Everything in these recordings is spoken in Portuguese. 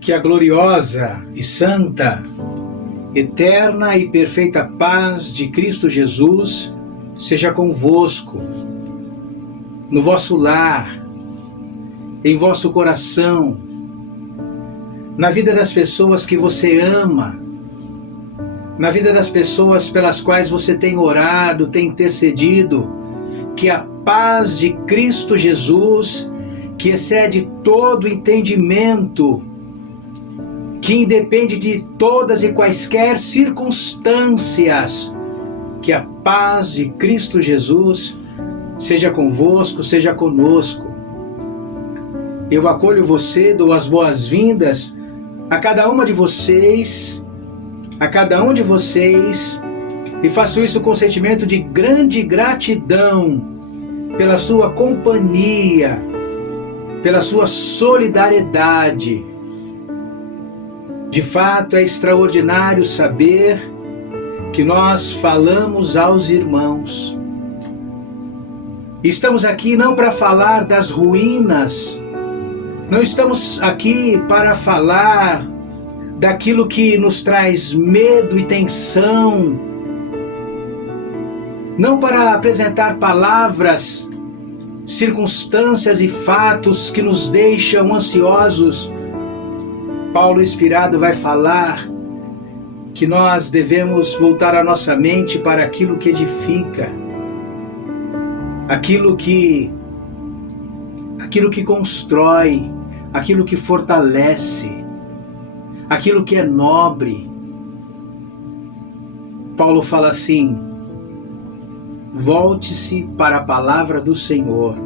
Que a gloriosa e santa, eterna e perfeita paz de Cristo Jesus seja convosco, no vosso lar, em vosso coração, na vida das pessoas que você ama, na vida das pessoas pelas quais você tem orado, tem intercedido. Que a paz de Cristo Jesus, que excede todo entendimento, que independe de todas e quaisquer circunstâncias, que a paz de Cristo Jesus seja convosco, seja conosco. Eu acolho você, dou as boas-vindas a cada uma de vocês, e faço isso com sentimento de grande gratidão pela sua companhia, pela sua solidariedade. De fato, é extraordinário saber que nós falamos aos irmãos. Estamos aqui não para falar das ruínas, não estamos aqui para falar daquilo que nos traz medo e tensão, não para apresentar palavras, circunstâncias e fatos que nos deixam ansiosos. Paulo, inspirado, vai falar que nós devemos voltar a nossa mente para aquilo que edifica, aquilo que constrói, aquilo que fortalece, aquilo que é nobre. Paulo fala assim: volte-se para a palavra do Senhor,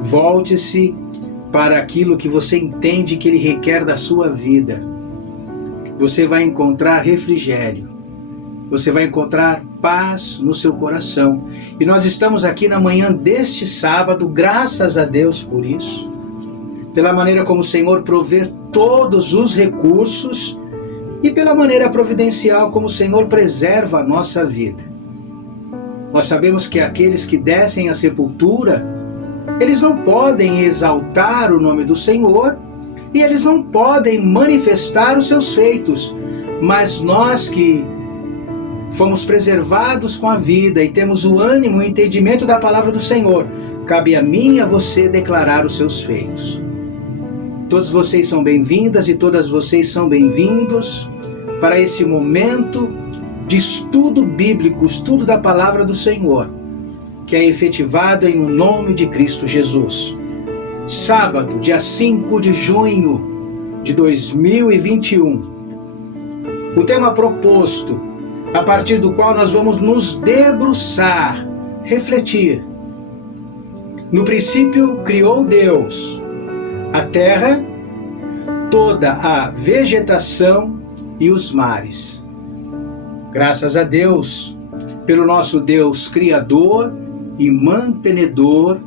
volte-se para aquilo que você entende que Ele requer da sua vida. Você vai encontrar refrigério, você vai encontrar paz no seu coração. E nós estamos aqui na manhã deste sábado, graças a Deus por isso, pela maneira como o Senhor provê todos os recursos e pela maneira providencial como o Senhor preserva a nossa vida. Nós sabemos que aqueles que descem à sepultura, eles não podem exaltar o nome do Senhor e eles não podem manifestar os seus feitos, mas nós que fomos preservados com a vida e temos o ânimo e o entendimento da palavra do Senhor, cabe a mim e a você declarar os seus feitos. Todos vocês são bem-vindas e todas vocês são bem-vindos para esse momento de estudo bíblico, estudo da palavra do Senhor, que é efetivado em nome de Cristo Jesus. Sábado, dia 5 de junho de 2021. O tema proposto, a partir do qual nós vamos nos debruçar, refletir. No princípio criou Deus a terra, toda a vegetação e os mares. Graças a Deus, pelo nosso Deus Criador e mantenedor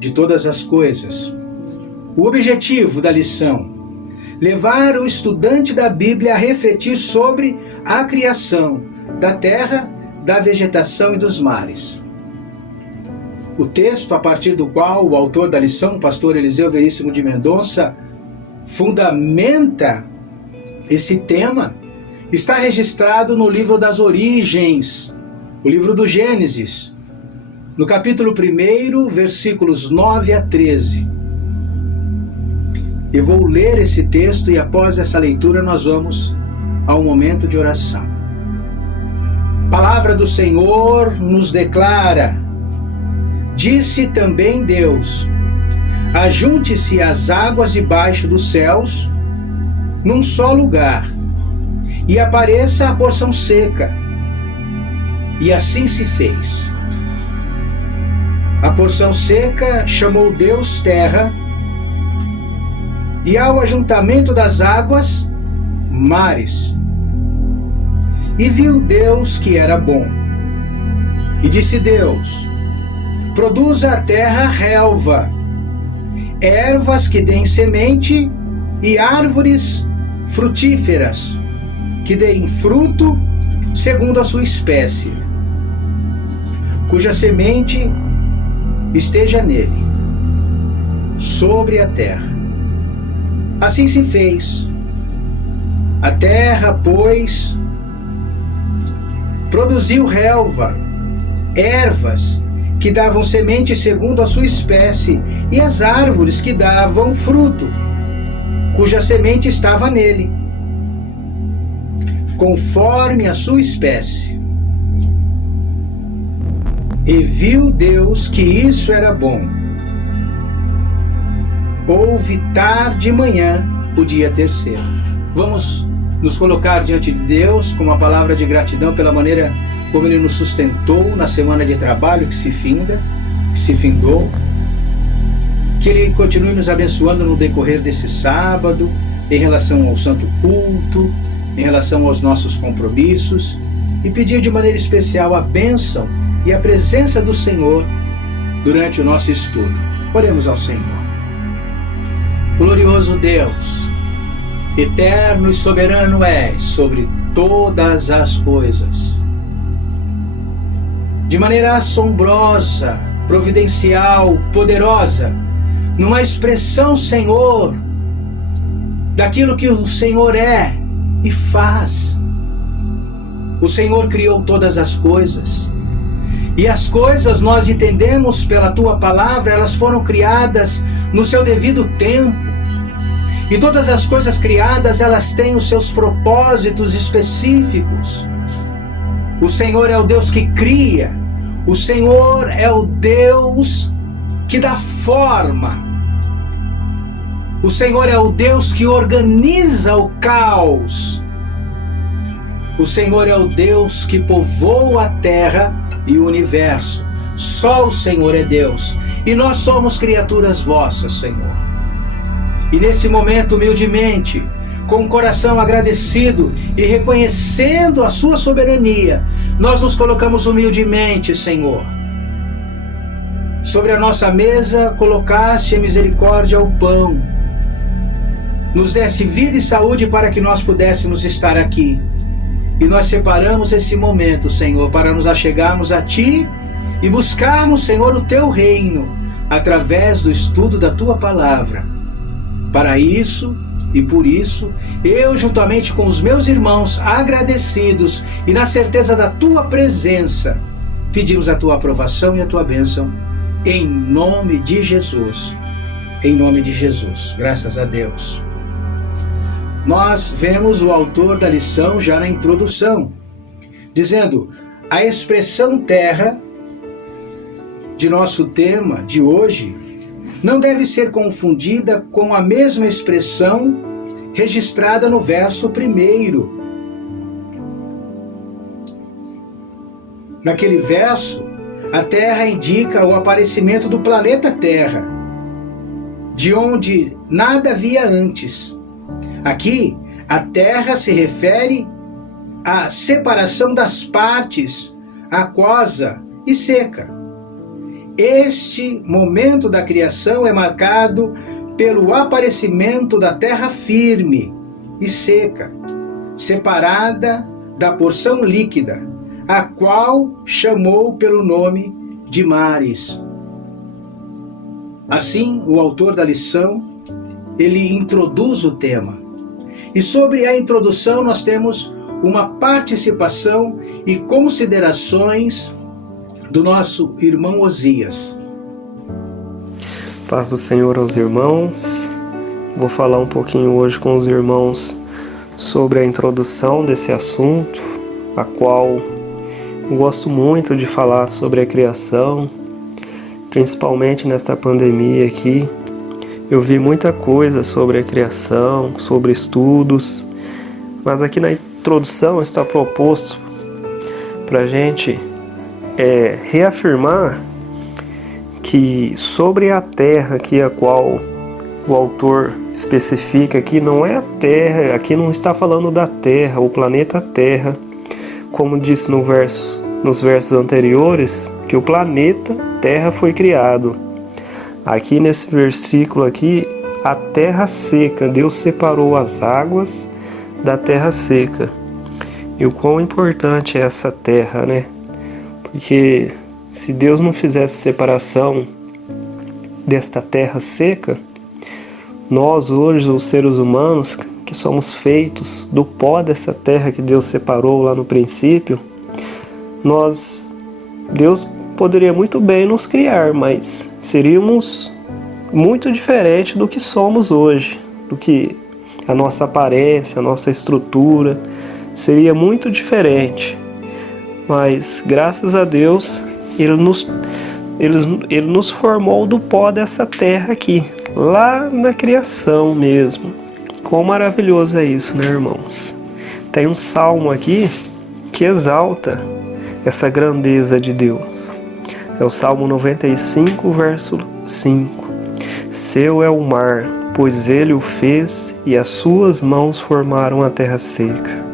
de todas as coisas. O objetivo da lição: levar o estudante da Bíblia a refletir sobre a criação da terra, da vegetação e dos mares. O texto a partir do qual o autor da lição, o pastor Eliseu Veríssimo de Mendonça, fundamenta esse tema, está registrado no livro das Origens, o livro do Gênesis, no capítulo 1, versículos 9 a 13. Eu vou ler esse texto e após essa leitura nós vamos ao momento de oração. A palavra do Senhor nos declara: disse também Deus: ajunte-se as águas debaixo dos céus num só lugar, e apareça a porção seca. E assim se fez. A porção seca chamou Deus terra, e ao ajuntamento das águas, mares. E viu Deus que era bom. E disse Deus: produza a terra relva, ervas que deem semente e árvores frutíferas, que deem fruto segundo a sua espécie, cuja semente esteja nele, sobre a terra. Assim se fez. A terra, pois, produziu relva, ervas que davam semente segundo a sua espécie, e as árvores que davam fruto, cuja semente estava nele, conforme a sua espécie. E viu Deus que isso era bom. Houve tarde e manhã o dia terceiro. Vamos nos colocar diante de Deus com uma palavra de gratidão pela maneira como Ele nos sustentou na semana de trabalho que se findou. Que Ele continue nos abençoando no decorrer desse sábado, em relação ao santo culto, em relação aos nossos compromissos, e pedir de maneira especial a bênção e a presença do Senhor durante o nosso estudo. Oremos ao Senhor. Glorioso Deus, eterno e soberano és sobre todas as coisas. De maneira assombrosa, providencial, poderosa, numa expressão, Senhor, daquilo que o Senhor é e faz. O Senhor criou todas as coisas. E as coisas, nós entendemos pela Tua palavra, elas foram criadas no seu devido tempo. E todas as coisas criadas, elas têm os seus propósitos específicos. O Senhor é o Deus que cria. O Senhor é o Deus que dá forma. O Senhor é o Deus que organiza o caos. O Senhor é o Deus que povoa a terra e o universo. Só o Senhor é Deus. E nós somos criaturas vossas, Senhor. E nesse momento, humildemente, com o coração agradecido e reconhecendo a sua soberania, nós nos colocamos humildemente, Senhor. Sobre a nossa mesa colocaste a misericórdia o pão. Nos desse vida e saúde para que nós pudéssemos estar aqui. E nós separamos esse momento, Senhor, para nos achegarmos a Ti e buscarmos, Senhor, o Teu reino, através do estudo da Tua palavra. Para isso e por isso, eu, juntamente com os meus irmãos, agradecidos e na certeza da Tua presença, pedimos a Tua aprovação e a Tua bênção, em nome de Jesus. Em nome de Jesus. Graças a Deus. Nós vemos o autor da lição já na introdução, dizendo: a expressão terra de nosso tema de hoje não deve ser confundida com a mesma expressão registrada no verso 1. Naquele verso, a Terra indica o aparecimento do planeta Terra, de onde nada havia antes. Aqui, a Terra se refere à separação das partes aquosa e seca. Este momento da criação é marcado pelo aparecimento da terra firme e seca, separada da porção líquida, a qual chamou pelo nome de mares. Assim, o autor da lição, ele introduz o tema. E sobre a introdução nós temos uma participação e considerações do nosso irmão Osias. Paz do Senhor aos irmãos. Vou falar um pouquinho hoje com os irmãos sobre a introdução desse assunto, a qual eu gosto muito de falar sobre a criação, principalmente nesta pandemia aqui. Eu vi muita coisa sobre a criação, sobre estudos, mas aqui na introdução está proposto para a gente reafirmar que sobre a Terra aqui, a qual o autor especifica aqui, não é a Terra, aqui não está falando da Terra, o planeta Terra, como disse nos versos anteriores, que o planeta Terra foi criado. Aqui nesse versículo aqui, a terra seca, Deus separou as águas da terra seca. E o quão importante é essa terra, né? Porque se Deus não fizesse separação desta terra seca, Nós hoje, os seres humanos, que somos feitos do pó dessa terra que Deus separou lá no princípio, Deus poderia muito bem nos criar, mas seríamos muito diferente do que somos hoje, do que a nossa aparência, a nossa estrutura, seria muito diferente. Mas graças a Deus, Ele nos formou do pó dessa terra aqui, lá na criação mesmo. Quão maravilhoso é isso, né, irmãos? Tem um salmo aqui que exalta essa grandeza de Deus. É o Salmo 95, verso 5. Seu é o mar, pois ele o fez, e as suas mãos formaram a terra seca.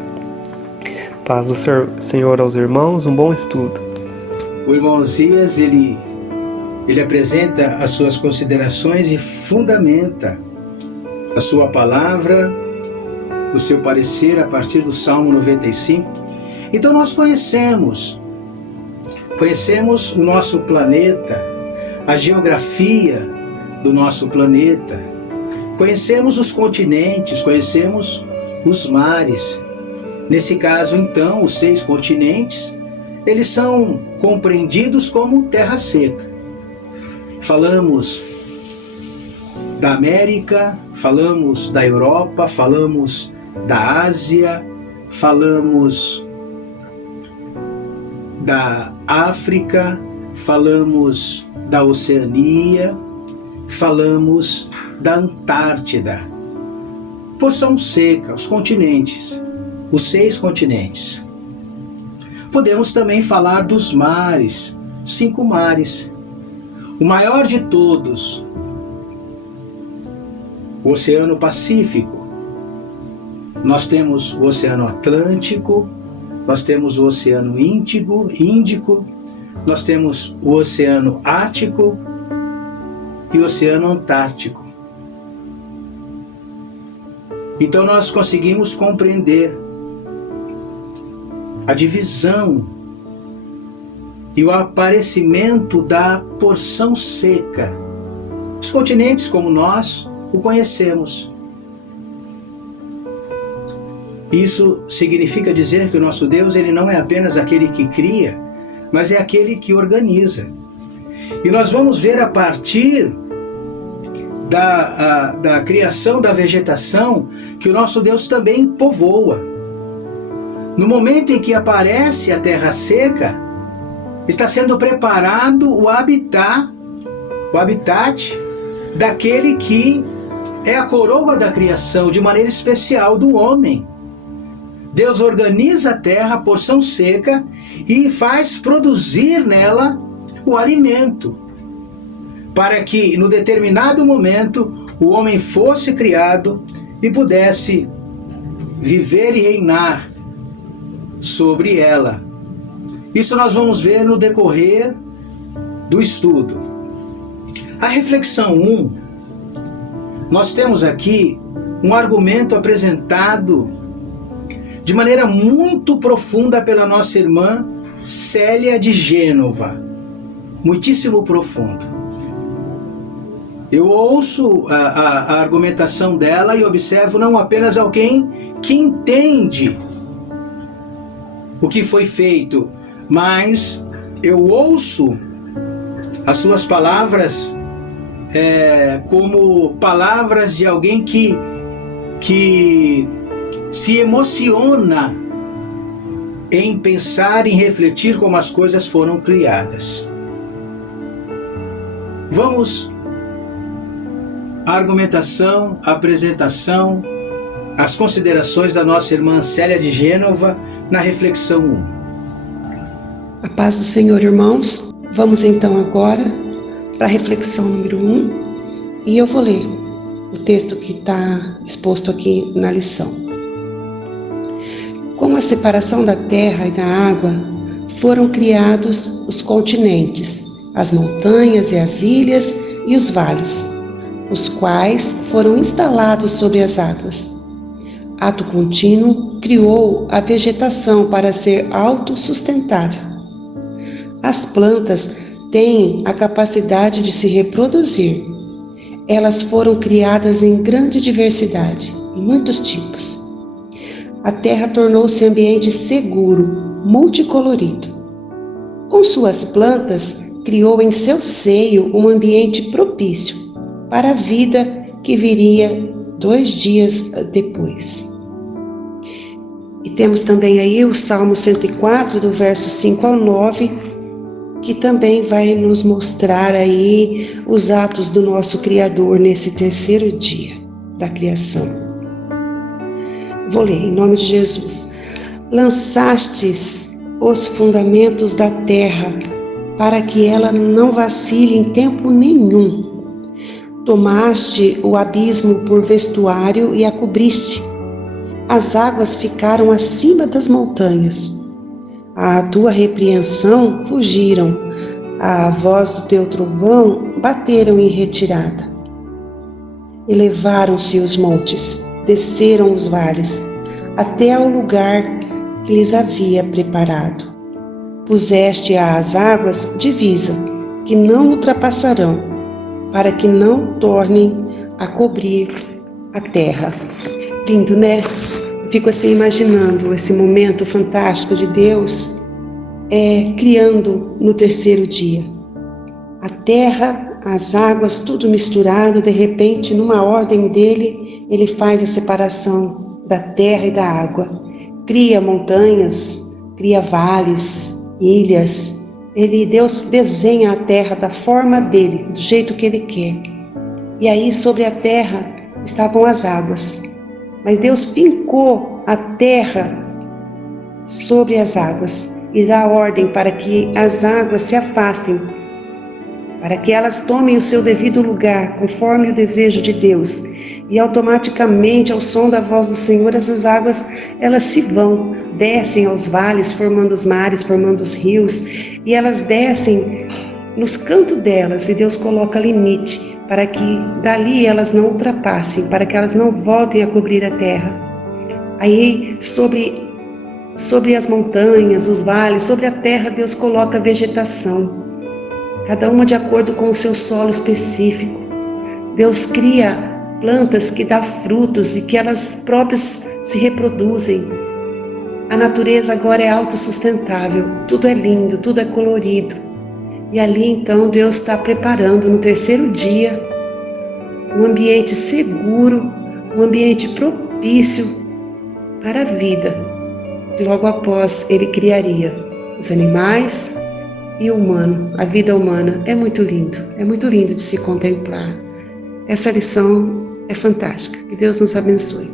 Paz do Senhor aos irmãos, um bom estudo. O irmão Osias, ele apresenta as suas considerações e fundamenta a sua palavra, o seu parecer a partir do Salmo 95. Então nós conhecemos o nosso planeta, a geografia do nosso planeta, conhecemos os continentes, conhecemos os mares. Nesse caso, então, os 6 continentes, eles são compreendidos como terra seca. Falamos da América, falamos da Europa, falamos da Ásia, falamos da África, falamos da Oceania, falamos da Antártida. Porção seca, os continentes, os 6 continentes. Podemos também falar dos mares, 5 mares. O maior de todos, o Oceano Pacífico. Nós temos o Oceano Atlântico, nós temos o Oceano Índico, nós temos o Oceano Ártico e o Oceano Antártico. Então nós conseguimos compreender a divisão e o aparecimento da porção seca. Os continentes como nós o conhecemos. Isso significa dizer que o nosso Deus, ele não é apenas aquele que cria, mas é aquele que organiza. E nós vamos ver a partir da criação da vegetação que o nosso Deus também povoa. No momento em que aparece a terra seca, está sendo preparado o habitat daquele que é a coroa da criação, de maneira especial do homem. Deus organiza a terra, a porção seca, e faz produzir nela o alimento, para que, no determinado momento, o homem fosse criado e pudesse viver e reinar sobre ela. Isso nós vamos ver no decorrer do estudo. A reflexão 1, nós temos aqui um argumento apresentado de maneira muito profunda pela nossa irmã Célia de Gênova. Muitíssimo profundo. Eu ouço a argumentação dela e observo não apenas alguém que entende o que foi feito, mas eu ouço as suas palavras como palavras de alguém que se emociona em pensar, em refletir como as coisas foram criadas. Vamos à argumentação, à apresentação, as considerações da nossa irmã Célia de Gênova na reflexão 1. A paz do Senhor, irmãos. Vamos então agora para a reflexão número 1 e eu vou ler o texto que está exposto aqui na lição. Com a separação da terra e da água, foram criados os continentes, as montanhas e as ilhas e os vales, os quais foram instalados sobre as águas. Ato contínuo criou a vegetação para ser autossustentável. As plantas têm a capacidade de se reproduzir. elas foram criadas em grande diversidade, em muitos tipos. A terra tornou-se ambiente seguro, multicolorido. Com suas plantas, criou em seu seio um ambiente propício para a vida que viria 2 dias depois. E temos também aí o Salmo 104, do verso 5 ao 9, que também vai nos mostrar aí os atos do nosso Criador nesse 3º dia da criação. Vou ler, em nome de Jesus. Lançastes os fundamentos da terra, para que ela não vacile em tempo nenhum. Tomaste o abismo por vestuário e a cobriste. As águas ficaram acima das montanhas. À tua repreensão fugiram, à voz do teu trovão bateram em retirada. Elevaram-se os montes, desceram os vales, até ao lugar que lhes havia preparado. Puseste às águas divisa, que não ultrapassarão, para que não tornem a cobrir a terra. Lindo, né? Eu fico assim imaginando esse momento fantástico de Deus criando no 3º dia. A terra, as águas, tudo misturado, de repente, numa ordem dele, ele faz a separação da terra e da água. Cria montanhas, cria vales, ilhas. Deus desenha a terra da forma dele, do jeito que ele quer. E aí sobre a terra estavam as águas. Mas Deus fincou a terra sobre as águas e dá ordem para que as águas se afastem, para que elas tomem o seu devido lugar, conforme o desejo de Deus. E automaticamente, ao som da voz do Senhor, essas águas, elas se vão, descem aos vales, formando os mares, formando os rios, e elas descem nos cantos delas, e Deus coloca limite, para que dali elas não ultrapassem, para que elas não voltem a cobrir a terra. Aí, sobre as montanhas, os vales, sobre a terra, Deus coloca vegetação, cada uma de acordo com o seu solo específico. Deus cria plantas que dão frutos e que elas próprias se reproduzem. A natureza agora é autossustentável, tudo é lindo, tudo é colorido. E ali então Deus está preparando no 3º dia um ambiente seguro, um ambiente propício para a vida. E logo após ele criaria os animais e o humano, a vida humana. É muito lindo de se contemplar. Essa lição é fantástica, que Deus nos abençoe.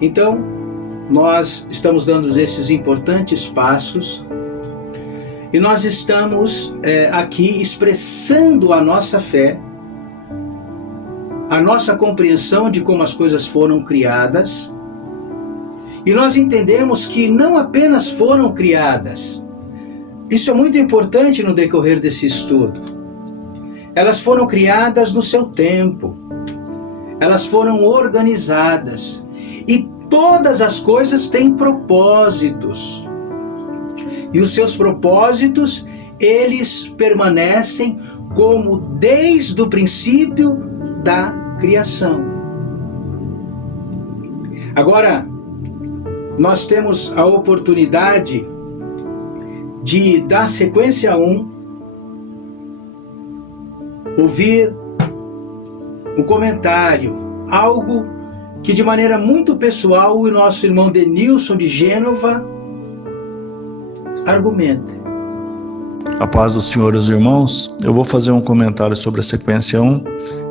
Então, nós estamos dando esses importantes passos e nós estamos aqui expressando a nossa fé, a nossa compreensão de como as coisas foram criadas, e nós entendemos que não apenas foram criadas, isso é muito importante no decorrer desse estudo, elas foram criadas no seu tempo, elas foram organizadas, e todas as coisas têm propósitos. E os seus propósitos, eles permanecem como desde o princípio da criação. Agora, nós temos a oportunidade de dar sequência a ouvir um comentário, algo que de maneira muito pessoal o nosso irmão Denilson de Gênova argumenta. A paz do Senhor, os irmãos. Eu vou fazer um comentário sobre a sequência 1.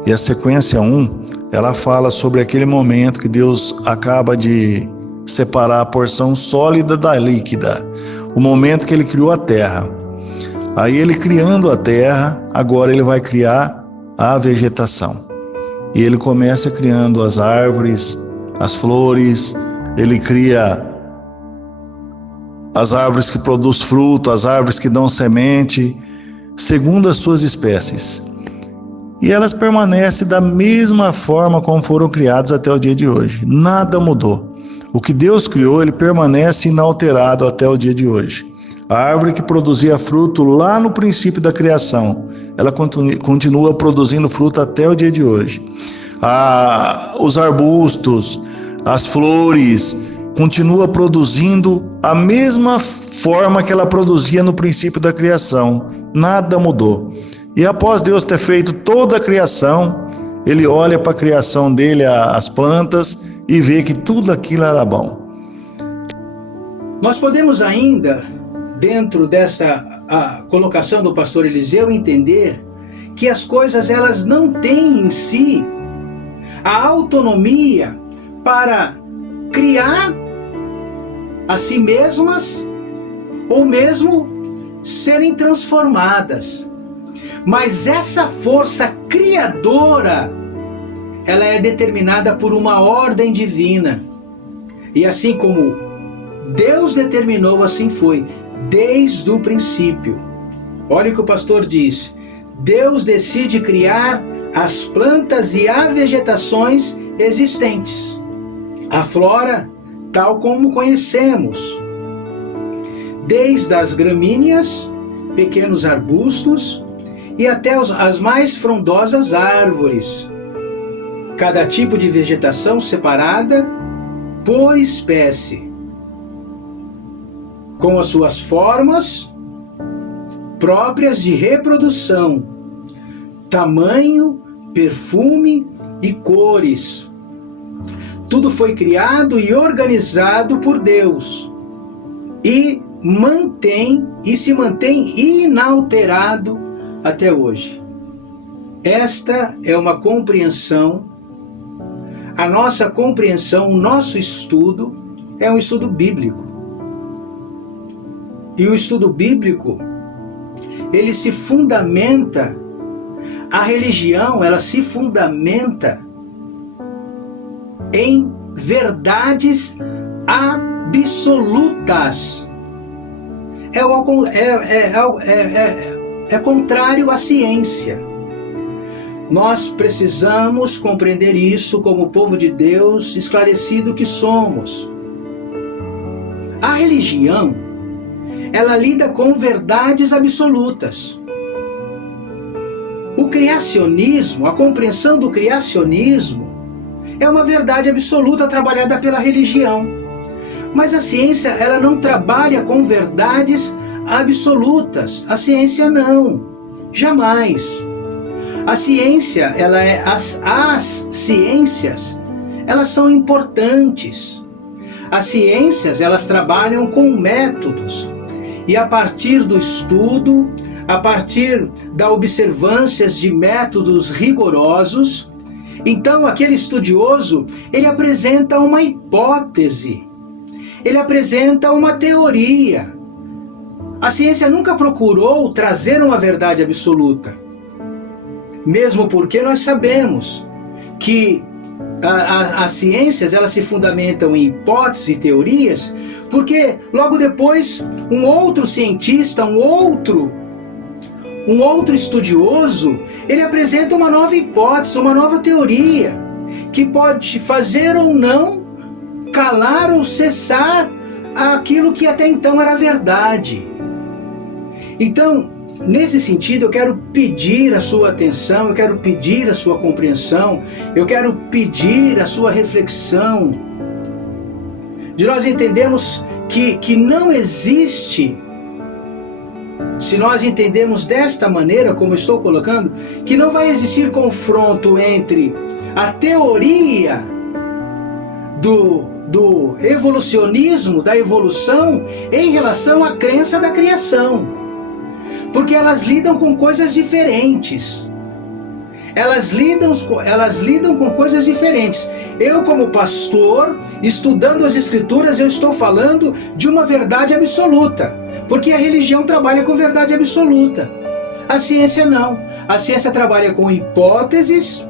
E a sequência 1, ela fala sobre aquele momento que Deus acaba de separar a porção sólida da líquida. O momento que ele criou a terra. Aí ele criando a terra, agora ele vai criar a vegetação. E ele começa criando as árvores, as flores, ele cria as árvores que produzem fruto, as árvores que dão semente, segundo as suas espécies. E elas permanecem da mesma forma como foram criadas até o dia de hoje. Nada mudou. O que Deus criou, ele permanece inalterado até o dia de hoje. A árvore que produzia fruto lá no princípio da criação, ela continua produzindo fruto até o dia de hoje. Os arbustos, as flores, continua produzindo a mesma forma que ela produzia no princípio da criação. Nada mudou. E após Deus ter feito toda a criação, ele olha para a criação dele, as plantas, e vê que tudo aquilo era bom. Nós podemos ainda, dentro dessa colocação do pastor Eliseu, entender que as coisas elas não têm em si a autonomia para criar a si mesmas ou mesmo serem transformadas. Mas essa força criadora, ela é determinada por uma ordem divina. E assim como Deus determinou, assim foi, desde o princípio. Olha o que o pastor diz: Deus decide criar as plantas e as vegetações existentes. A flora, tal como conhecemos, desde as gramíneas, pequenos arbustos, e até as mais frondosas árvores. Cada tipo de vegetação separada por espécie, com as suas formas próprias de reprodução, tamanho, perfume e cores. Tudo foi criado e organizado por Deus e se mantém inalterado até hoje. Esta é uma compreensão, a nossa compreensão, o nosso estudo é um estudo bíblico. E o estudo bíblico, ele se fundamenta, a religião, ela se fundamenta em verdades absolutas. É contrário à ciência. Nós precisamos compreender isso como povo de Deus, esclarecido que somos. A religião, ela lida com verdades absolutas. O criacionismo, a compreensão do criacionismo, é uma verdade absoluta trabalhada pela religião. Mas a ciência, ela não trabalha com verdades absolutas. A ciência não, jamais. A ciência, as ciências, elas são importantes. As ciências, elas trabalham com métodos. E a partir do estudo, a partir da observância de métodos rigorosos, então aquele estudioso, ele apresenta uma hipótese, ele apresenta uma teoria. A ciência nunca procurou trazer uma verdade absoluta, mesmo porque nós sabemos que as ciências, elas se fundamentam em hipóteses e teorias, porque logo depois um outro cientista, um outro estudioso, ele apresenta uma nova hipótese, uma nova teoria, que pode fazer ou não calar ou cessar aquilo que até então era verdade. Então, nesse sentido, eu quero pedir a sua atenção, eu quero pedir a sua compreensão, eu quero pedir a sua reflexão, de nós entendermos que não existe, se nós entendemos desta maneira, como estou colocando, que não vai existir confronto entre a teoria do evolucionismo, da evolução, em relação à crença da criação. Porque elas lidam com coisas diferentes. Elas lidam com coisas diferentes. Eu, como pastor, estudando as Escrituras, eu estou falando de uma verdade absoluta. Porque a religião trabalha com verdade absoluta. A ciência não. A ciência trabalha com hipóteses.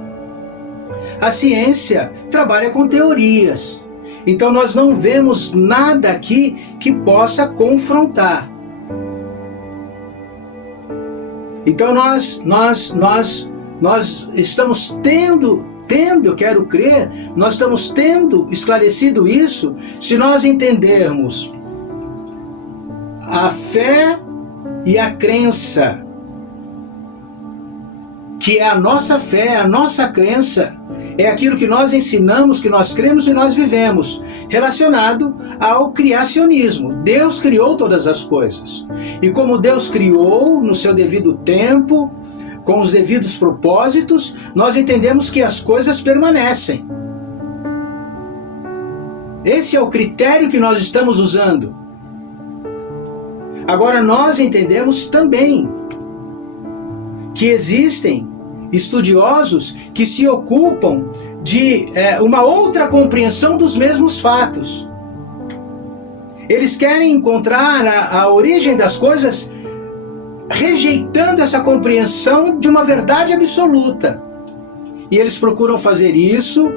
A ciência trabalha com teorias. Então nós não vemos nada aqui que possa confrontar. Então nós estamos tendo, eu quero crer, nós estamos tendo esclarecido isso, se nós entendermos a fé e a crença, que é a nossa fé, a nossa crença, é aquilo que nós ensinamos, que nós cremos e nós vivemos, relacionado ao criacionismo. Deus criou todas as coisas. E como Deus criou no seu devido tempo, com os devidos propósitos, nós entendemos que as coisas permanecem. Esse é o critério que nós estamos usando. Agora, nós entendemos também que existem estudiosos que se ocupam de uma outra compreensão dos mesmos fatos. Eles querem encontrar a origem das coisas rejeitando essa compreensão de uma verdade absoluta. E eles procuram fazer isso,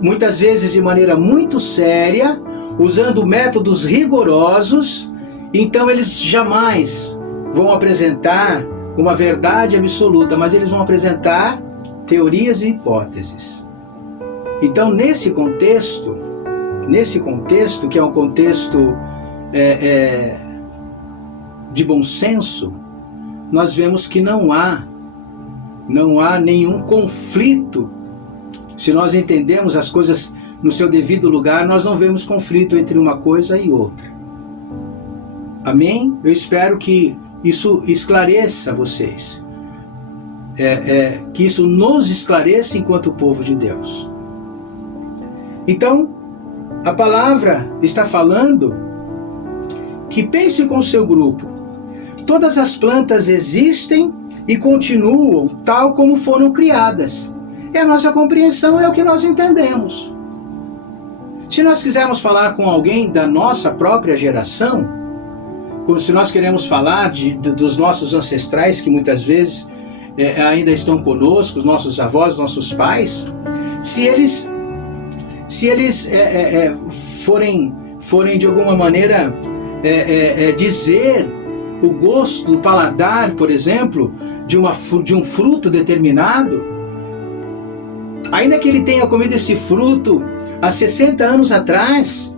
muitas vezes de maneira muito séria, usando métodos rigorosos. Então eles jamais vão apresentar uma verdade absoluta, mas eles vão apresentar teorias e hipóteses. Então, nesse contexto, que é um contexto de bom senso, nós vemos que não há nenhum conflito. Se nós entendemos as coisas no seu devido lugar, nós não vemos conflito entre uma coisa e outra. Amém? Eu espero que isso esclareça vocês. Que isso nos esclareça enquanto povo de Deus. Então, a palavra está falando que pense com o seu grupo. Todas as plantas existem e continuam tal como foram criadas. É a nossa compreensão, é o que nós entendemos. Se nós quisermos falar com alguém da nossa própria geração, se nós queremos falar dos nossos ancestrais, que muitas vezes ainda estão conosco, os nossos avós, nossos pais, se eles forem de alguma maneira dizer o gosto, o paladar, por exemplo, de um fruto determinado, ainda que ele tenha comido esse fruto há 60 anos atrás,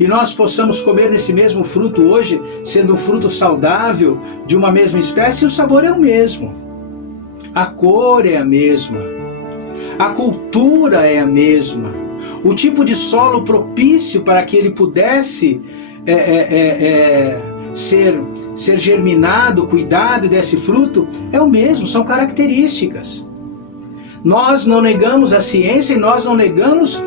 e nós possamos comer desse mesmo fruto hoje, sendo um fruto saudável, de uma mesma espécie, o sabor é o mesmo. A cor é a mesma. A cultura é a mesma. O tipo de solo propício para que ele pudesse ser germinado, cuidado desse fruto, é o mesmo, são características. Nós não negamos a ciência e nós não negamos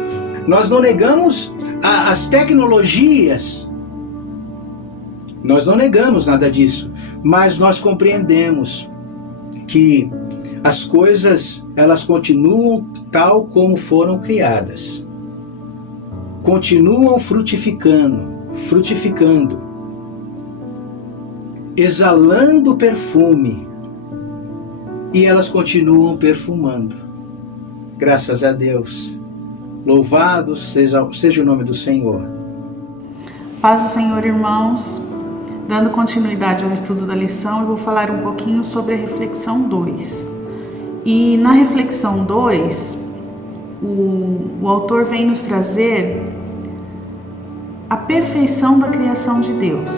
as tecnologias. Nós não negamos nada disso, mas nós compreendemos que as coisas, elas continuam tal como foram criadas. Continuam frutificando, exalando perfume, e elas continuam perfumando. Graças a Deus. Louvado seja o nome do Senhor. Paz do Senhor, irmãos. Dando continuidade ao estudo da lição, eu vou falar um pouquinho sobre a reflexão 2. E na reflexão 2, o autor vem nos trazer a perfeição da criação de Deus.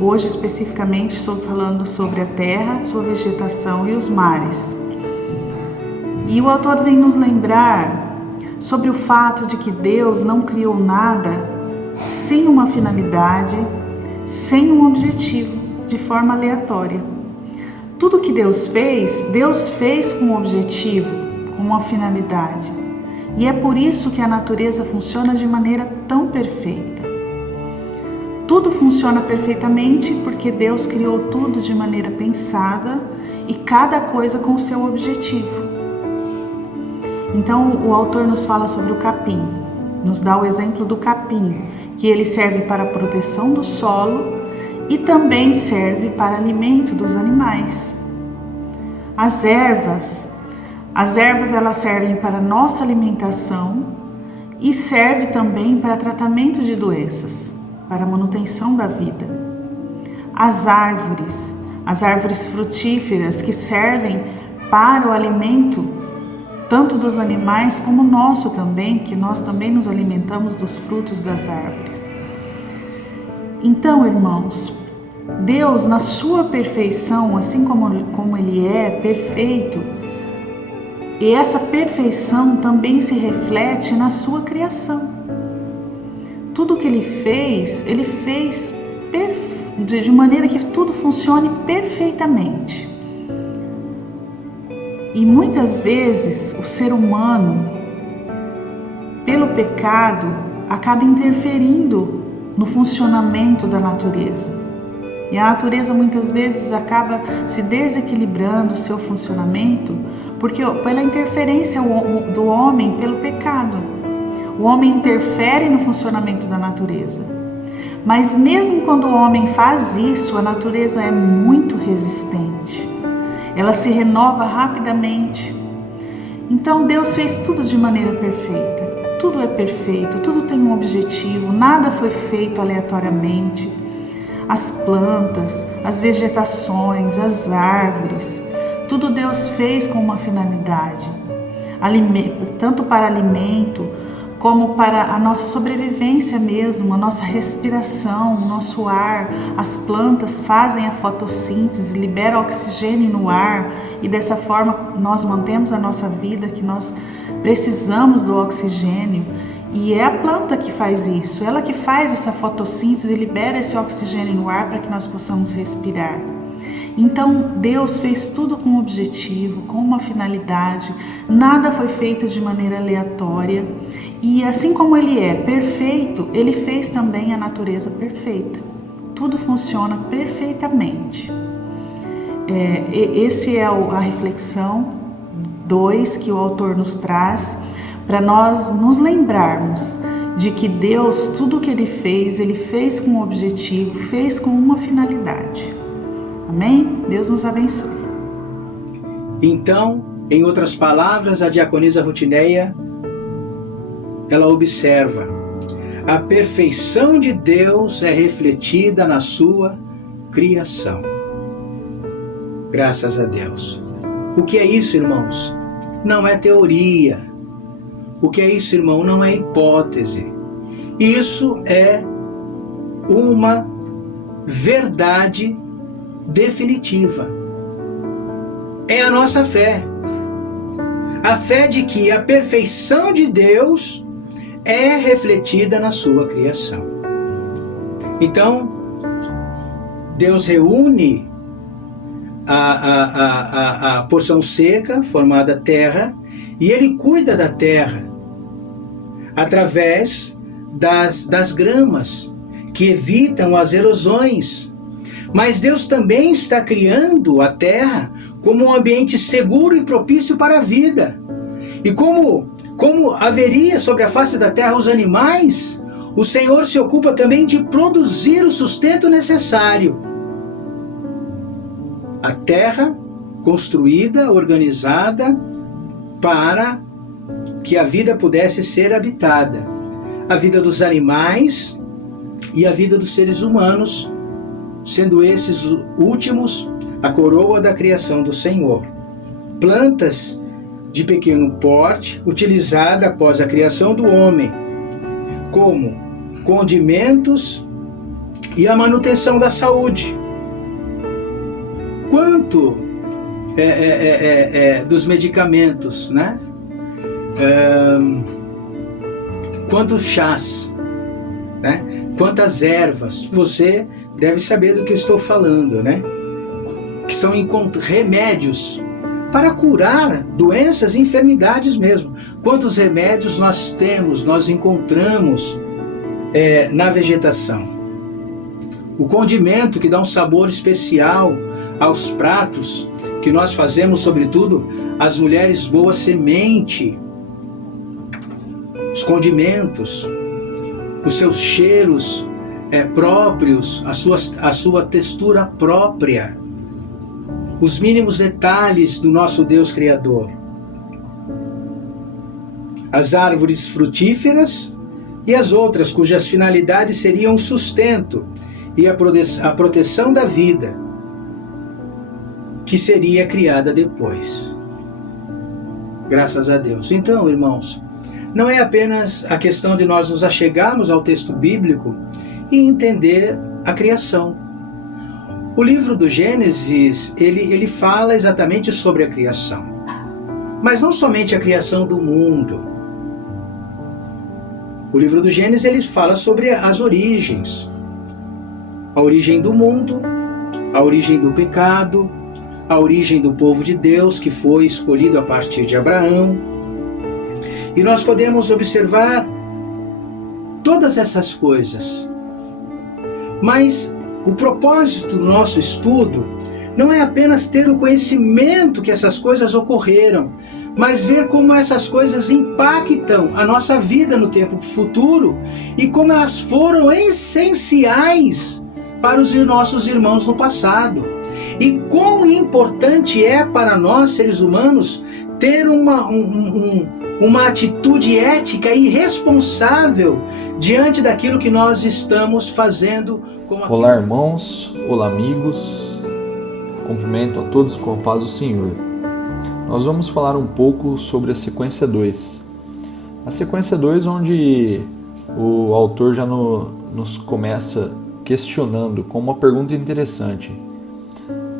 Hoje, especificamente, estou falando sobre a terra, sua vegetação e os mares. E o autor vem nos lembrar sobre o fato de que Deus não criou nada sem uma finalidade, sem um objetivo, de forma aleatória. Tudo que Deus fez com um objetivo, com uma finalidade. E é por isso que a natureza funciona de maneira tão perfeita. Tudo funciona perfeitamente porque Deus criou tudo de maneira pensada e cada coisa com o seu objetivo. Então o autor nos fala sobre o capim, nos dá o exemplo do capim, que ele serve para a proteção do solo e também serve para alimento dos animais. As ervas elas servem para nossa alimentação e serve também para tratamento de doenças, para a manutenção da vida. As árvores frutíferas que servem para o alimento tanto dos animais como nosso também, que nós também nos alimentamos dos frutos das árvores. Então, irmãos, Deus, na sua perfeição, assim como Ele é perfeito, e essa perfeição também se reflete na sua criação. Tudo que Ele fez de maneira que tudo funcione perfeitamente. E muitas vezes o ser humano, pelo pecado, acaba interferindo no funcionamento da natureza. E a natureza muitas vezes acaba se desequilibrando o seu funcionamento pela interferência do homem pelo pecado. O homem interfere no funcionamento da natureza. Mas mesmo quando o homem faz isso, a natureza é muito resistente. Ela se renova rapidamente. Então Deus fez tudo de maneira perfeita. Tudo é perfeito, tudo tem um objetivo, nada foi feito aleatoriamente. As plantas, as vegetações, as árvores, tudo Deus fez com uma finalidade, tanto para alimento, como para a nossa sobrevivência mesmo, a nossa respiração, o nosso ar. As plantas fazem a fotossíntese, liberam oxigênio no ar e dessa forma nós mantemos a nossa vida, que nós precisamos do oxigênio. E é a planta que faz isso, ela que faz essa fotossíntese e libera esse oxigênio no ar para que nós possamos respirar. Então Deus fez tudo com um objetivo, com uma finalidade, nada foi feito de maneira aleatória. E assim como Ele é perfeito, Ele fez também a natureza perfeita. Tudo funciona perfeitamente. Esse é a reflexão 2 que o autor nos traz, para nós nos lembrarmos de que Deus, tudo que Ele fez com um objetivo, fez com uma finalidade. Amém? Deus nos abençoe. Então, em outras palavras, a diaconisa Rutineia, ela observa: a perfeição de Deus é refletida na sua criação. Graças a Deus. O que é isso, irmãos? Não é teoria. O que é isso, irmão? Não é hipótese. Isso é uma verdade definitiva. É a nossa fé. A fé de que a perfeição de Deus é refletida na sua criação. Então, Deus reúne a porção seca, formada terra, e Ele cuida da terra através das gramas que evitam as erosões. Mas Deus também está criando a terra como um ambiente seguro e propício para a vida. E como haveria sobre a face da terra os animais, o Senhor se ocupa também de produzir o sustento necessário. A terra construída, organizada para que a vida pudesse ser habitada. A vida dos animais e a vida dos seres humanos, sendo esses últimos a coroa da criação do Senhor. Plantas de pequeno porte, utilizada após a criação do homem, como condimentos e a manutenção da saúde. Quanto dos medicamentos, né? Quantos chás, né? Quantas ervas, você deve saber do que eu estou falando, né? Que são remédios para curar doenças e enfermidades mesmo. Quantos remédios nós temos, nós encontramos na vegetação. O condimento que dá um sabor especial aos pratos que nós fazemos, sobretudo as mulheres boa semente. Os condimentos, os seus cheiros próprios, a sua textura própria, os mínimos detalhes do nosso Deus Criador. As árvores frutíferas e as outras cujas finalidades seriam o sustento e a proteção da vida, que seria criada depois. Graças a Deus. Então, irmãos, não é apenas a questão de nós nos achegarmos ao texto bíblico e entender a criação. O livro do Gênesis, ele fala exatamente sobre a criação. Mas não somente a criação do mundo. O livro do Gênesis, ele fala sobre as origens. A origem do mundo, a origem do pecado, a origem do povo de Deus, que foi escolhido a partir de Abraão. E nós podemos observar todas essas coisas. Mas o propósito do nosso estudo não é apenas ter o conhecimento que essas coisas ocorreram, mas ver como essas coisas impactam a nossa vida no tempo futuro e como elas foram essenciais para os nossos irmãos no passado. E quão importante é para nós, seres humanos, ter uma atitude ética e responsável diante daquilo que nós estamos fazendo com a... Olá, irmãos, olá, amigos, cumprimento a todos com a paz do Senhor. Nós vamos falar um pouco sobre a sequência 2. A sequência 2, onde o autor já nos começa questionando com uma pergunta interessante.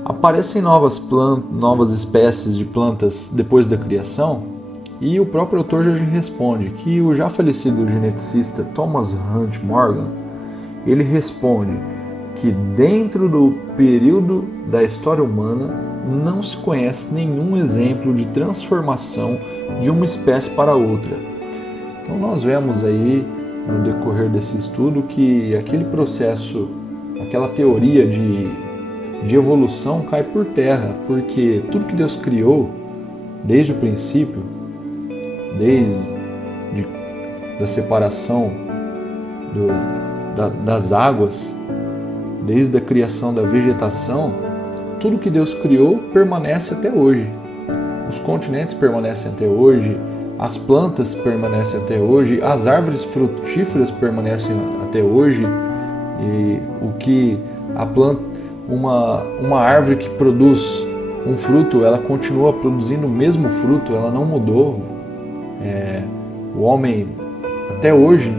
Aparecem novas espécies de plantas depois da criação? E o próprio autor já responde que o já falecido geneticista Thomas Hunt Morgan, ele responde que dentro do período da história humana não se conhece nenhum exemplo de transformação de uma espécie para outra. Então nós vemos aí no decorrer desse estudo que aquele processo, aquela teoria de evolução cai por terra, porque tudo que Deus criou desde o princípio, desde da separação das águas, desde a criação da vegetação, tudo que Deus criou permanece até hoje. Os continentes permanecem até hoje, as plantas permanecem até hoje, as árvores frutíferas permanecem até hoje, e o que a planta, uma árvore que produz um fruto, ela continua produzindo o mesmo fruto, ela não mudou. O homem até hoje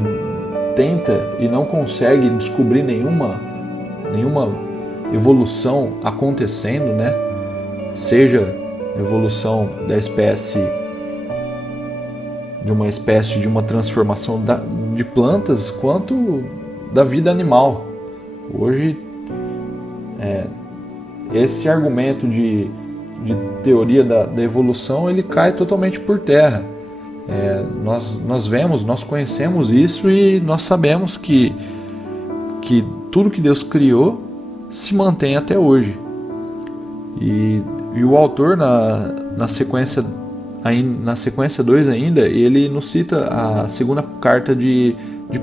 tenta e não consegue descobrir nenhuma evolução acontecendo, né? Seja evolução da espécie, de uma transformação de plantas, quanto da vida animal. Hoje, esse argumento de teoria da evolução, ele cai totalmente por terra. Nós conhecemos isso e nós sabemos que tudo que Deus criou se mantém até hoje. E o autor, na sequência 2 ainda, ele nos cita a segunda carta de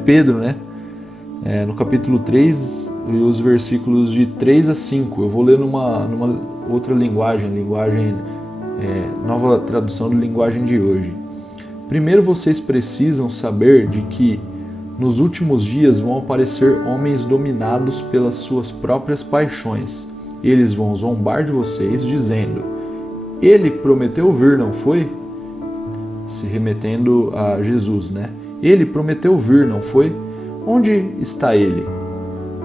Pedro, né? No capítulo 3, os versículos de 3 a 5. Eu vou ler numa outra linguagem, nova tradução de linguagem de hoje. Primeiro vocês precisam saber de que nos últimos dias vão aparecer homens dominados pelas suas próprias paixões. Eles vão zombar de vocês, dizendo: Ele prometeu vir, não foi? Se remetendo a Jesus, né? Ele prometeu vir, não foi? Onde está ele?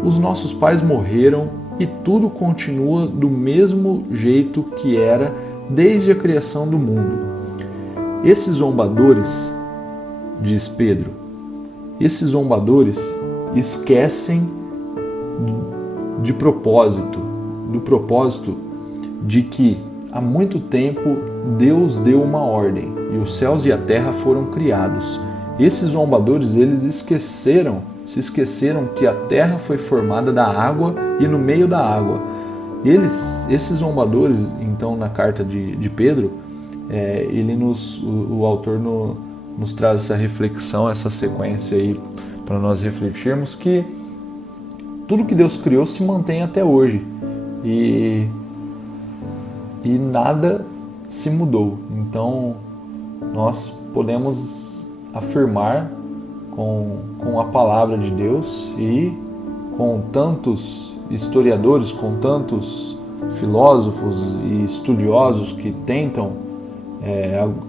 Os nossos pais morreram e tudo continua do mesmo jeito que era desde a criação do mundo. Esses zombadores, diz Pedro, esses zombadores esquecem do propósito de que há muito tempo Deus deu uma ordem e os céus e a terra foram criados. Esses zombadores, eles se esqueceram que a terra foi formada da água e no meio da água. Esses zombadores, então, na carta de Pedro, o autor nos traz essa reflexão, essa sequência aí para nós refletirmos que tudo que Deus criou se mantém até hoje e nada se mudou. Então nós podemos afirmar com a palavra de Deus e com tantos historiadores, com tantos filósofos e estudiosos que tentam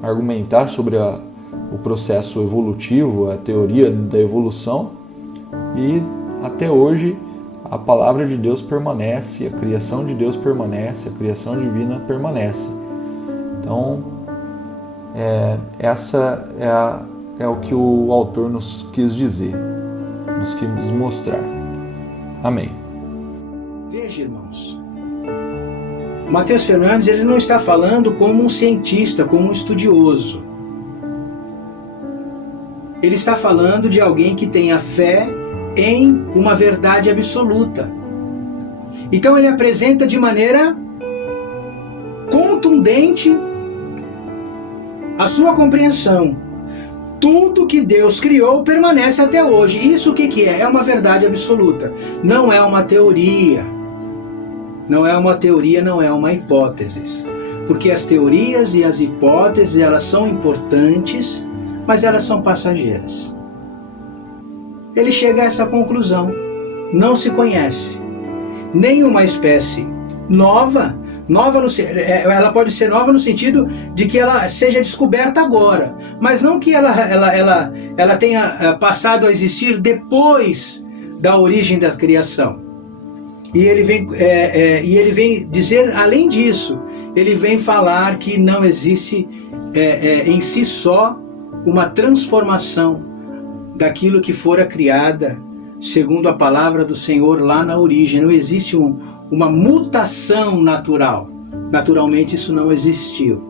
argumentar sobre o processo evolutivo, a teoria da evolução, e até hoje a palavra de Deus permanece, a criação de Deus permanece, a criação divina permanece. Então, essa é o que o autor nos quis dizer, nos quis mostrar. Amém. Veja, irmãos, Matheus Fernandes, ele não está falando como um cientista, como um estudioso. Ele está falando de alguém que tenha fé em uma verdade absoluta. Então ele apresenta de maneira contundente a sua compreensão. Tudo que Deus criou permanece até hoje. Isso o que é? É uma verdade absoluta. Não é uma teoria. Não é uma teoria, não é uma hipótese. Porque as teorias e as hipóteses, elas são importantes, mas elas são passageiras. Ele chega a essa conclusão. Não se conhece nenhuma espécie nova, ela pode ser nova no sentido de que ela seja descoberta agora, mas não que ela tenha passado a existir depois da origem da criação. E ele vem dizer, além disso, ele vem falar que não existe em si só uma transformação daquilo que fora criada segundo a palavra do Senhor lá na origem. Não existe uma mutação natural. Naturalmente isso não existiu.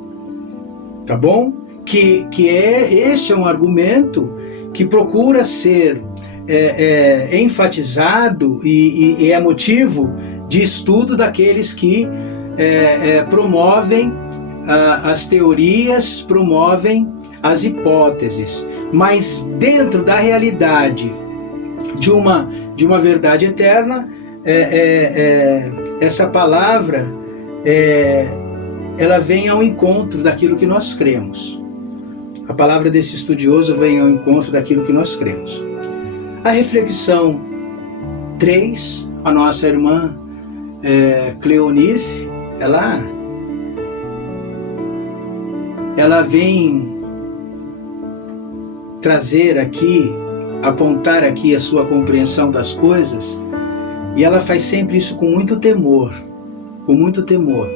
Tá bom? Este é um argumento que procura ser enfatizado e é motivo de estudo daqueles que promovem as teorias, promovem as hipóteses, mas dentro da realidade de uma verdade eterna, essa palavra ela vem ao encontro daquilo que nós cremos. A palavra desse estudioso vem ao encontro daquilo que nós cremos. A reflexão 3, a nossa irmã Cleonice, ela vem trazer aqui, apontar aqui a sua compreensão das coisas, e ela faz sempre isso com muito temor, com muito temor.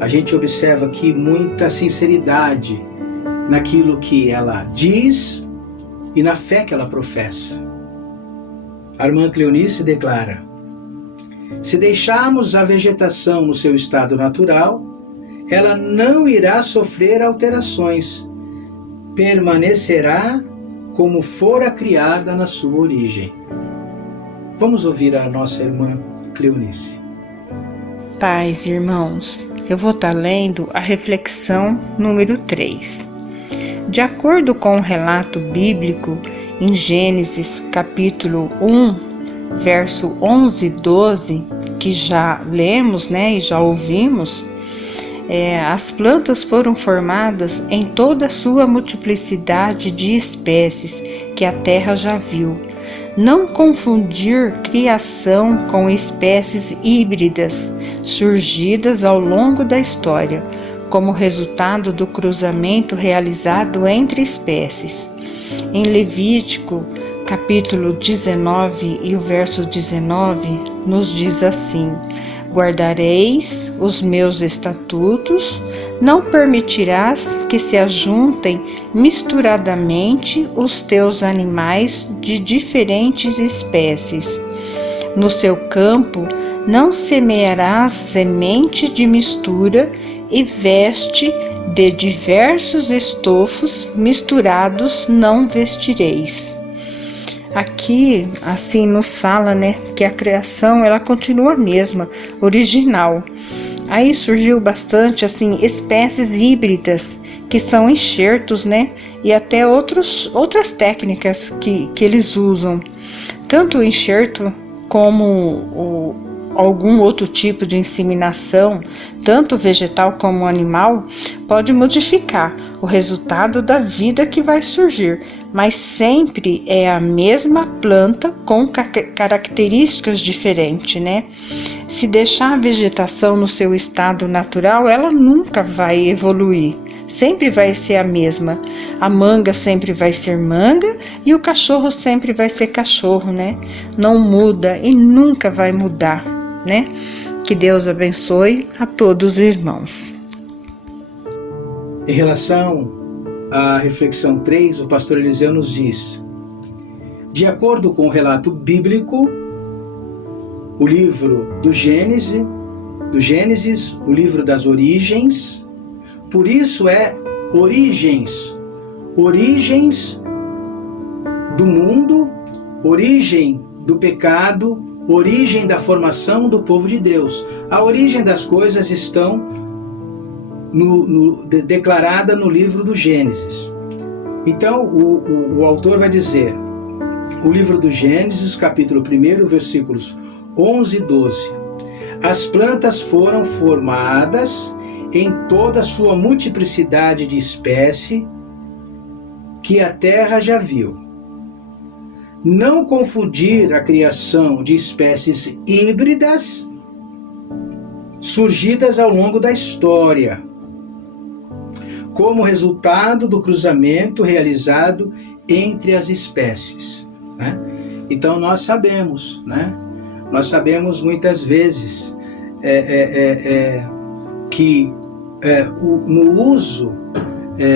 A gente observa aqui muita sinceridade naquilo que ela diz e na fé que ela professa. A irmã Cleonice declara: se deixarmos a vegetação no seu estado natural, ela não irá sofrer alterações, permanecerá como fora criada na sua origem. Vamos ouvir a nossa irmã Cleonice. Pais e irmãos, eu vou estar lendo a reflexão número 3. De acordo com o relato bíblico em Gênesis capítulo 1, verso 11 e 12, que já lemos, e já ouvimos, as plantas foram formadas em toda a sua multiplicidade de espécies que a terra já viu. Não confundir criação com espécies híbridas surgidas ao longo da história, como resultado do cruzamento realizado entre espécies. Em Levítico, capítulo 19 e o verso 19, nos diz assim: guardareis os meus estatutos, não permitirás que se ajuntem misturadamente os teus animais de diferentes espécies. No seu campo não semearás semente de mistura e veste de diversos estofos misturados não vestireis. Aqui, assim, nos fala, que a criação, ela continua a mesma, original. Aí surgiu bastante, espécies híbridas, que são enxertos, e até outras técnicas que eles usam. Tanto o enxerto como algum outro tipo de inseminação, tanto vegetal como animal, pode modificar o resultado da vida que vai surgir, mas sempre é a mesma planta com características diferentes, Se deixar a vegetação no seu estado natural, ela nunca vai evoluir. sempre vai ser a mesma. A manga sempre vai ser manga e o cachorro sempre vai ser cachorro, né? Não muda e nunca vai mudar, né? Que Deus abençoe a todos os irmãos. Em relação à reflexão 3, o pastor Eliseu nos diz: de acordo com o relato bíblico, o livro do Gênesis, o livro das origens, por isso é origens do mundo, origem do pecado, origem da formação do povo de Deus. A origem das coisas estão declarada no livro do Gênesis. Então o autor vai dizer, o livro do Gênesis, capítulo 1, versículos 11 e 12: as plantas foram formadas em toda a sua multiplicidade de espécie que a terra já viu. Não confundir a criação de espécies híbridas surgidas ao longo da história, como resultado do cruzamento realizado entre as espécies, né? Então nós sabemos, né? Nós sabemos muitas vezes que no uso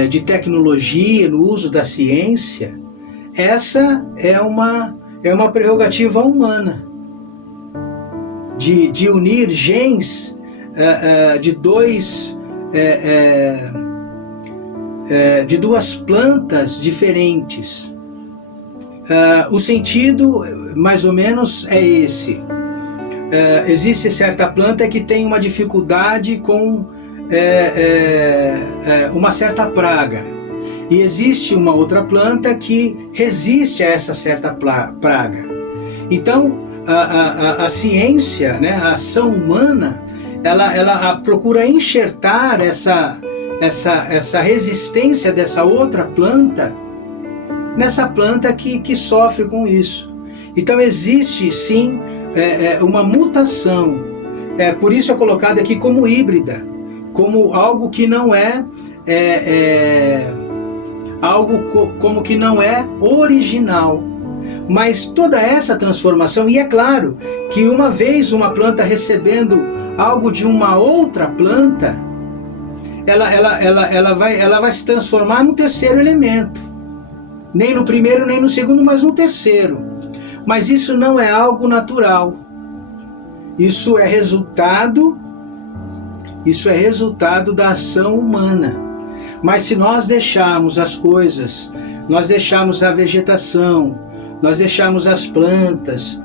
de tecnologia, no uso da ciência, essa é uma prerrogativa humana, de unir genes de duas plantas diferentes. O sentido, mais ou menos, é esse. Existe certa planta que tem uma dificuldade com uma certa praga. E existe uma outra planta que resiste a essa certa praga. Então, a ciência, né, a ação humana, ela procura enxertar essa resistência dessa outra planta nessa planta que sofre com isso. Então existe sim uma mutação. Por isso é colocado aqui como híbrida, como algo que não como que não é original. Mas toda essa transformação, e é claro que uma vez uma planta recebendo algo de uma outra planta, ela vai se transformar no terceiro elemento. Nem no primeiro, nem no segundo, mas no terceiro. Mas isso não é algo natural. Isso é resultado da ação humana. Mas se nós deixarmos as coisas, nós deixarmos a vegetação, nós deixarmos as plantas,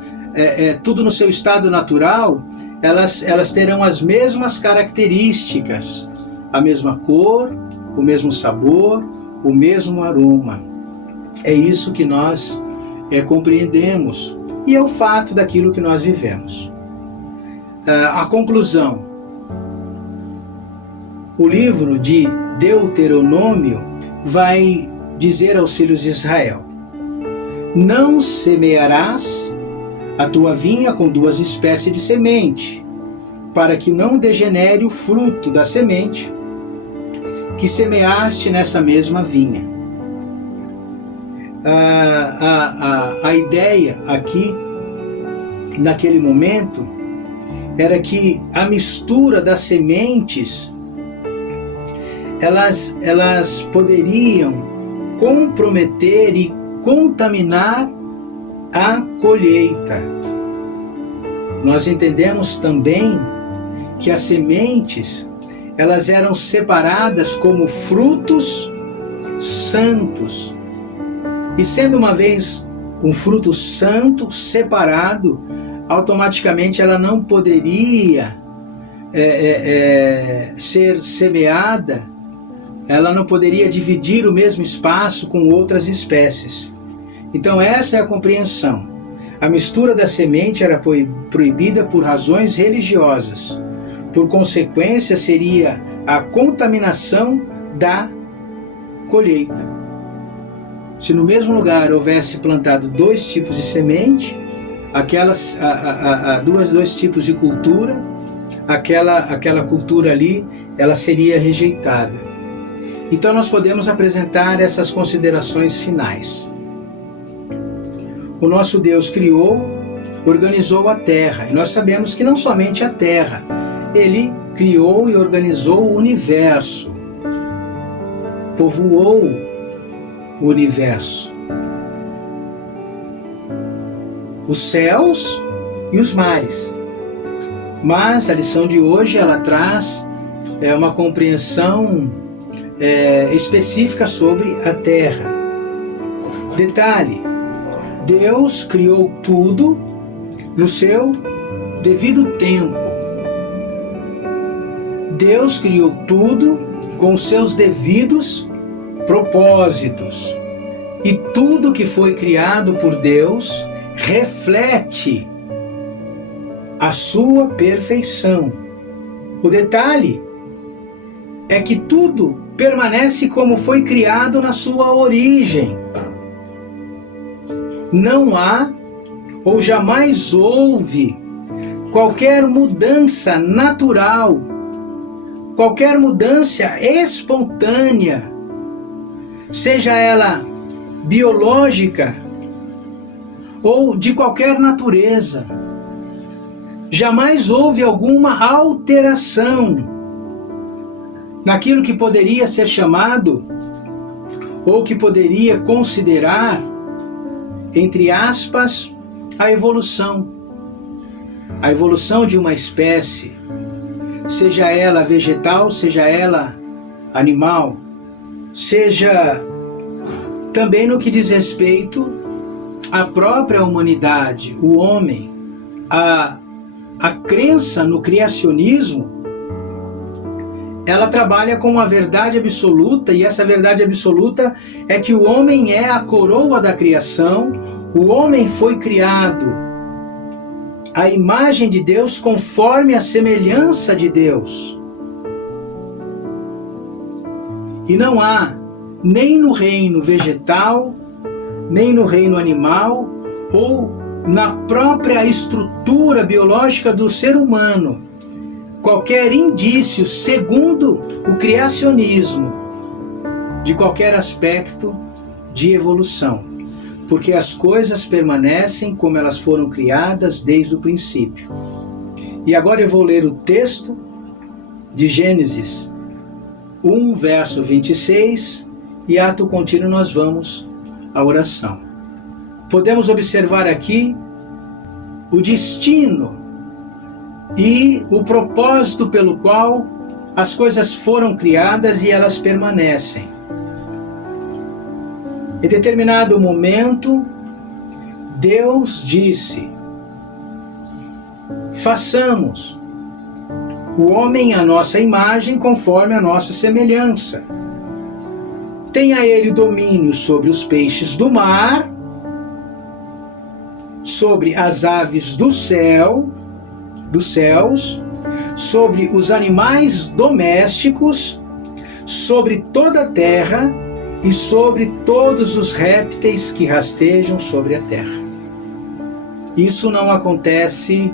tudo no seu estado natural, elas terão as mesmas características, a mesma cor, o mesmo sabor, o mesmo aroma. É isso que nós compreendemos, e é o fato daquilo que nós vivemos. A conclusão: o livro de Deuteronômio vai dizer aos filhos de Israel: não semearás a tua vinha com duas espécies de semente, para que não degenere o fruto da semente que semeaste nessa mesma vinha. A ideia aqui, naquele momento, era que a mistura das sementes, elas poderiam comprometer e contaminar a colheita. Nós entendemos também que as sementes, elas eram separadas como frutos santos. E sendo uma vez um fruto santo, separado, automaticamente ela não poderia ser semeada, ela não poderia dividir o mesmo espaço com outras espécies. Então essa é a compreensão. A mistura da semente era proibida por razões religiosas. Por consequência, seria a contaminação da colheita. Se no mesmo lugar houvesse plantado dois tipos de semente, dois tipos de cultura, aquela cultura ali, ela seria rejeitada. Então nós podemos apresentar essas considerações finais. O nosso Deus criou, organizou a terra, e nós sabemos que não somente a terra, Ele criou e organizou o universo, povoou o universo, os céus e os mares. Mas a lição de hoje ela traz uma compreensão específica sobre a terra. Detalhe: Deus criou tudo no seu devido tempo. Deus criou tudo com os seus devidos propósitos. E tudo que foi criado por Deus reflete a sua perfeição. O detalhe é que tudo permanece como foi criado na sua origem. Não há ou jamais houve qualquer mudança natural, qualquer mudança espontânea, seja ela biológica ou de qualquer natureza. Jamais houve alguma alteração naquilo que poderia ser chamado ou que poderia considerar, entre aspas, a evolução. A evolução de uma espécie, seja ela vegetal, seja ela animal, seja também no que diz respeito à própria humanidade, o homem, a crença no criacionismo, ela trabalha com uma verdade absoluta, e essa verdade absoluta é que o homem é a coroa da criação, o homem foi criado à imagem de Deus, conforme a semelhança de Deus. E não há, nem no reino vegetal, nem no reino animal, ou na própria estrutura biológica do ser humano, qualquer indício, segundo o criacionismo, de qualquer aspecto de evolução, porque as coisas permanecem como elas foram criadas desde o princípio. E agora eu vou ler o texto de Gênesis 1, verso 26, e ato contínuo nós vamos à oração. Podemos observar aqui o destino e o propósito pelo qual as coisas foram criadas e elas permanecem. Em determinado momento, Deus disse: façamos o homem à nossa imagem, conforme a nossa semelhança. Tenha ele domínio sobre os peixes do mar, sobre as aves do céu, dos céus, sobre os animais domésticos, sobre toda a terra e sobre todos os répteis que rastejam sobre a terra. Isso não acontece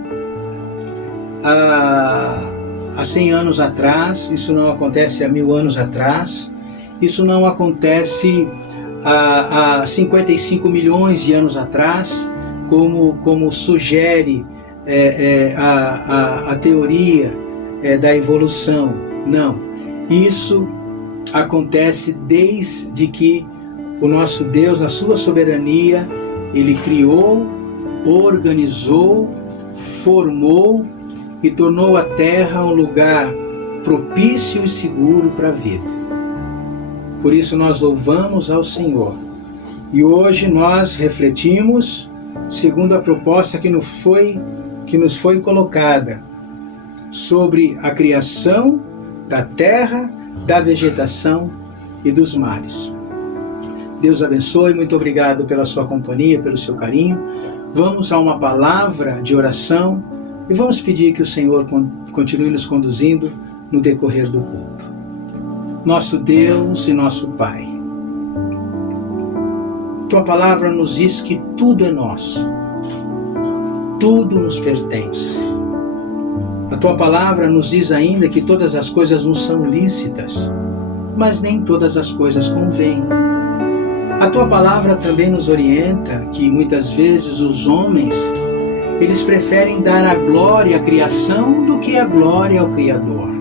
há 100 anos atrás, isso não acontece há 1000 anos atrás, isso não acontece há 55 milhões de anos atrás, como sugere a teoria da evolução. Não, isso acontece desde que o nosso Deus, na sua soberania, Ele criou, organizou, formou e tornou a terra um lugar propício e seguro para a vida. Por isso nós louvamos ao Senhor. E hoje nós refletimos segundo a proposta que nos foi colocada sobre a criação da terra, da vegetação e dos mares. Deus abençoe, muito obrigado pela sua companhia, pelo seu carinho. Vamos a uma palavra de oração e vamos pedir que o Senhor continue nos conduzindo no decorrer do culto. Nosso Deus e nosso Pai, Tua palavra nos diz que tudo é nosso, tudo nos pertence. A Tua palavra nos diz ainda que todas as coisas nos são lícitas, mas nem todas as coisas convêm. A tua palavra também nos orienta que muitas vezes os homens, eles preferem dar a glória à criação do que a glória ao Criador.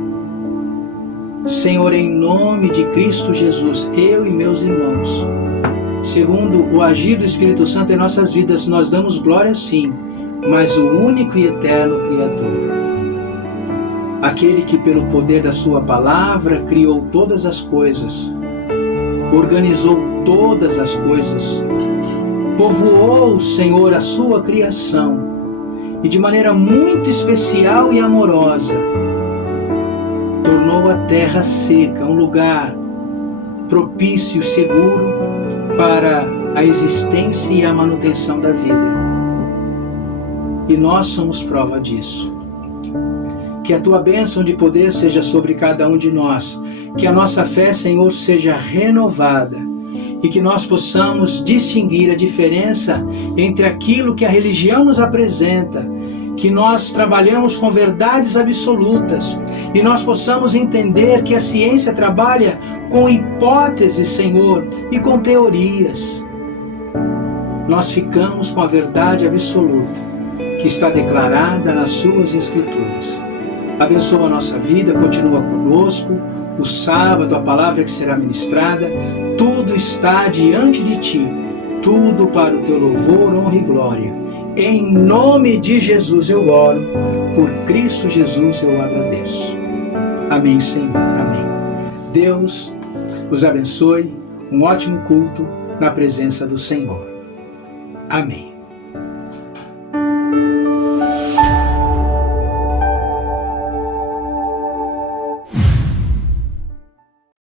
Senhor, em nome de Cristo Jesus, eu e meus irmãos, segundo o agir do Espírito Santo em nossas vidas, nós damos glória sim, mas o único e eterno Criador. Aquele que pelo poder da sua palavra criou todas as coisas, organizou todas as coisas, povoou, Senhor, a sua criação e de maneira muito especial e amorosa tornou a terra seca um lugar propício e seguro para a existência e a manutenção da vida. E nós somos prova disso. Que a tua bênção de poder seja sobre cada um de nós, que a nossa fé, Senhor, seja renovada e que nós possamos distinguir a diferença entre aquilo que a religião nos apresenta, que nós trabalhamos com verdades absolutas e nós possamos entender que a ciência trabalha com hipóteses, Senhor, e com teorias. Nós ficamos com a verdade absoluta que está declarada nas suas Escrituras. Abençoa a nossa vida, continua conosco, o sábado, a palavra que será ministrada, tudo está diante de Ti, tudo para o Teu louvor, honra e glória. Em nome de Jesus eu oro, por Cristo Jesus eu agradeço. Amém, Senhor, amém. Deus os abençoe, um ótimo culto na presença do Senhor. Amém.